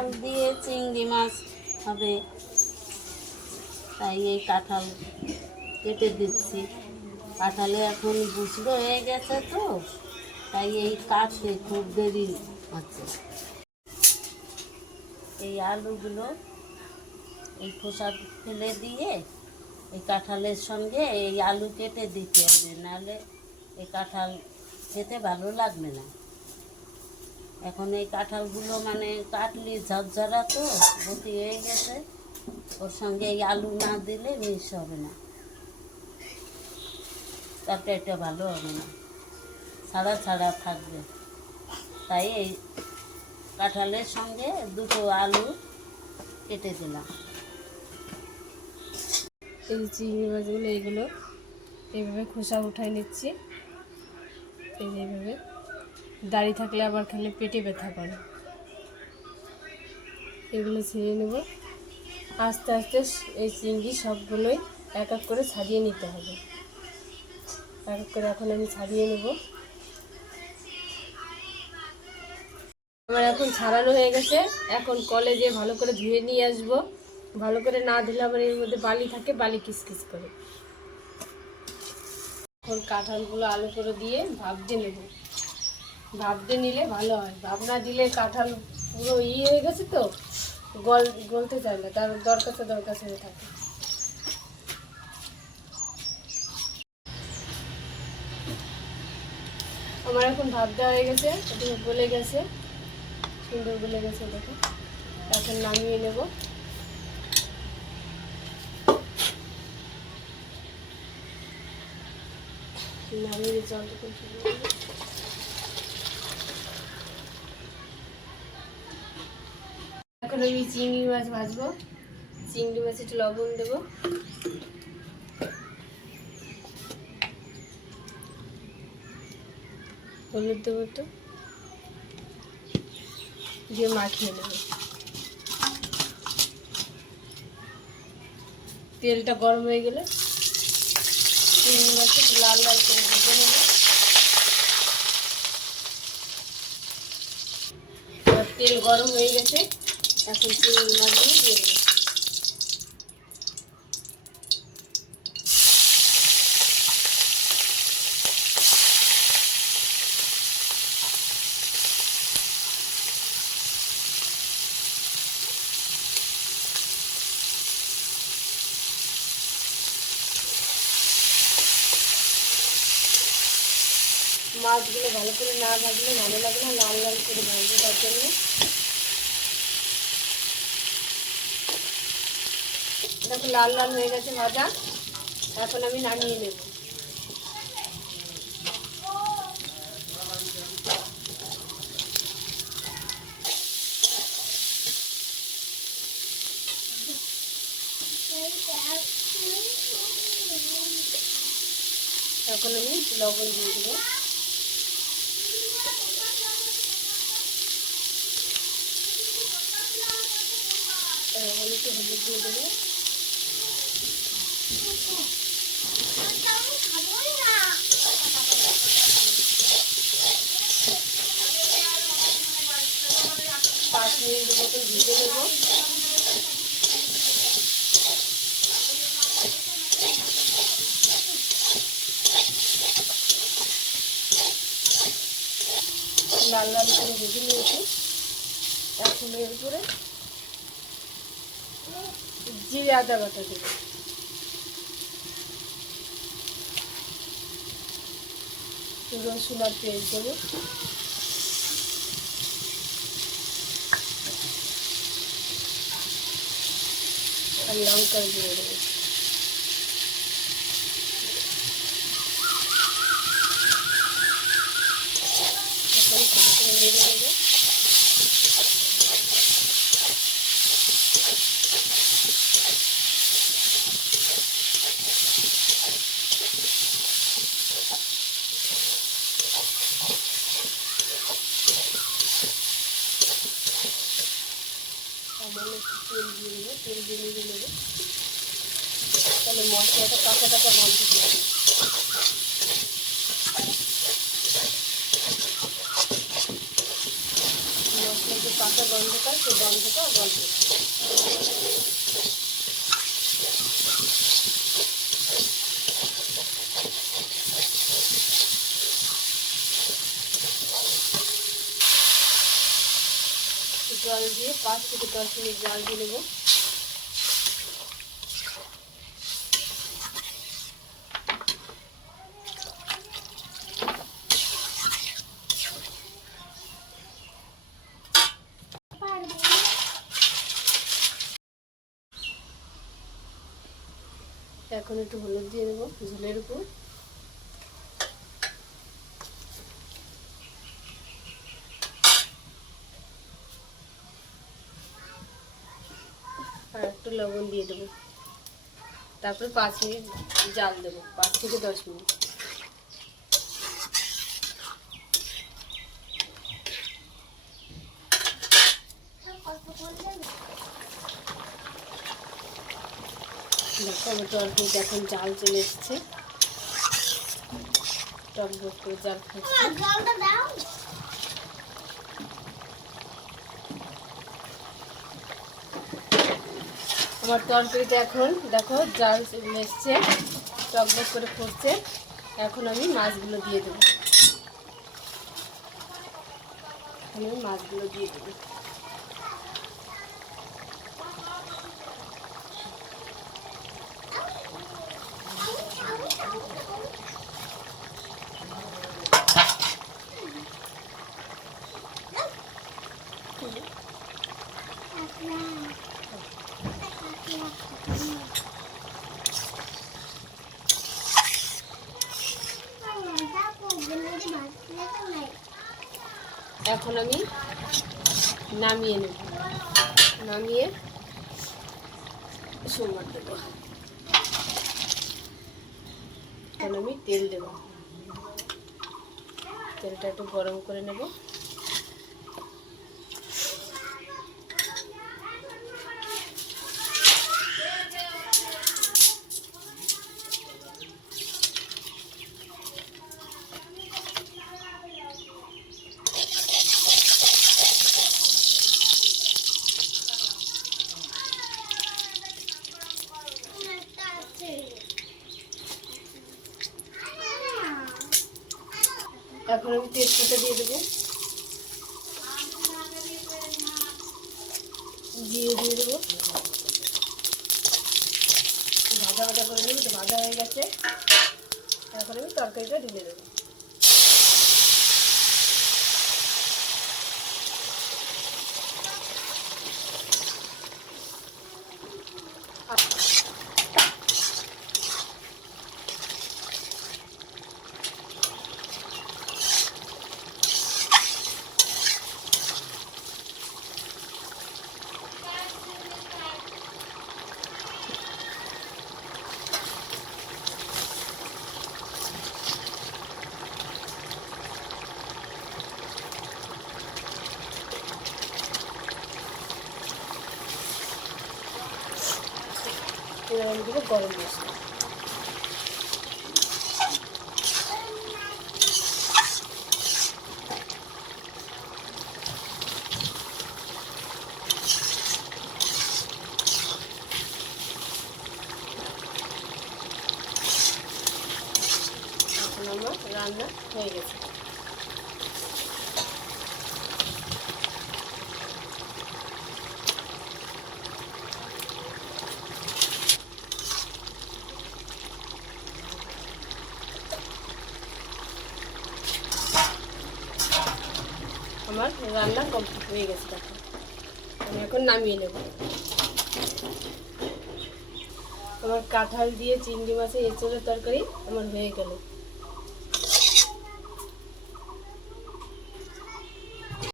কাঁঠাল দিয়ে চিংড়ি মাছ হবে। তাই এই কাঁঠাল কেটে দিচ্ছি। কাঁঠালে এখন বুসড়ো হয়ে গেছে তো, তাই এই কাটতে খুব দেরি হচ্ছে। এই আলুগুলো এই খোসা ফেলে দিয়ে এই কাঁঠালের সঙ্গে এই আলু কেটে দিতে হবে, নাহলে এই কাঁঠাল খেতে ভালো লাগবে না। এখন এই কাঁঠালগুলো মানে কাটলি ঝরঝরা তো ভর্তি হয়ে গেছে। ওর সঙ্গে এই আলু না দিলে মিস হবে না। তারপরে এটা ভালো হবে না। ছাড়া ছাড়া থাকবে। তাই এই কাঁঠালের সঙ্গে দুটো আলু কেটে দিলাম। এই চিংড়ি মাছগুলো এইগুলো এইভাবে খোসা উঠাই নিচ্ছি। এইভাবে দাড়ি থাকলে আবার খেলে পেটে ব্যথা করে। এগুলো ছেড়ে নেব। আস্তে আস্তে এই চিংড়ি সবগুলোই এক এক করে ছাড়িয়ে নিতে হবে। এক এক করে এখন আমি ছাড়িয়ে নেব। আমার এখন ছাড়ানো হয়ে গেছে। এখন কলে যেয়ে ভালো করে ধুয়ে নিয়ে আসব। ভালো করে না ধুলে আবার এর মধ্যে বালি থাকে, বালি কিসকিস করে। এখন কাঁঠালগুলো আলু করে দিয়ে ভাপ দিয়ে নেব। দিয়ে নিলে ভালো হয়। ভাপ না দিলে কাঁঠাল পুরো ই হয়ে গেছে তো, গল, গলতে চায় না, তার দরকার তো দরকার হয়ে থাকে। আমার এখন ভাব দেওয়া হয়ে গেছে একটু গলে গেছে, সুন্দর গলে গেছে দেখো। এখন নামিয়ে নেব। নামিয়ে জলটুকু ছেড়ে দেবো। আমি চিংড়ি মাছ ভাজবো। চিংড়ি মাছে একটু লবণ দেবো। হলুদ দেবো একটু। দিয়ে মাখিয়ে নেব। তেলটা গরম হয়ে গেলে চিংড়ি মাছ লাল লাল করে ভেজে নেব। তেল গরম হয়ে গেছে। এখন চিংড়ি মাছগুলো দিয়ে দেবো। মাছগুলো ভালো করে না ভাজলে ভালো লাগে না, লাল লাল করে ভাজবো তার জন্য। দেখো লাল লাল হয়ে গেছে ভাজা। এখন আমি নামিয়ে নেব। এখন আমি লবণ দিয়ে দেবো। একটু হলুদ দিয়ে দেবো পাঁচ মিনিটের মতো ভিজে নেব লাল লাল করে ভেজে নিয়েছি। এখন এর উপরে। জিরে আদা বাটা দেবো। রসুন আর পেঁয়াজ দেবো। আর লঙ্কা দিয়ে দেবো। করে সামান্য একটু তেল দিয়ে নেব তেল দিয়ে নেব তাহলে মশলাটা কাঁচা কাঁচা গন্ধ দিয়ে মশলাটা কাঁচা গন্ধটা সে গন্ধটা গল্প জল দিয়ে পাঁচ থেকে দশ মিনিট জল দিয়ে নেব এখন একটু হলুদ দিয়ে দেবো ঝোলের উপর। আর একটু লবণ দিয়ে দেবো। তারপরে পাঁচ মিনিট জাল দেবো, পাঁচ থেকে দশ মিনিট। দেখো আমার টমেটো এখন জাল চলে এসছে। বক করে জাল আমার তরকারিটা এখন দেখো জাল এসছে। টক বক করে ফুটছে। এখন আমি মাছগুলো দিয়ে দেবো। আমি মাছগুলো দিয়ে দেবো। এখন আমি নামিয়ে নেব। নামিয়ে সোমবার দেবো। এখন আমি তেল দেব। তেলটা একটু গরম করে নেব। এখন আমি তেজপাতা দিয়ে দেবো। দিয়ে দিয়ে দেবো। ভাজা ভাজা করে দেবো ভাজা হয়ে গেছে। তারপরে আমি তরকারিটা ঢেলে দেবো। এবার আমি দেবো গরম মশলা এখন আমার রান্না কমপ্লিট হয়ে গেছে, দেখো। আমি এখন নামিয়ে নেব। আমার কাঁঠাল দিয়ে চিংড়ি মাছের এঁচড়ের তরকারি আমার হয়ে গেল।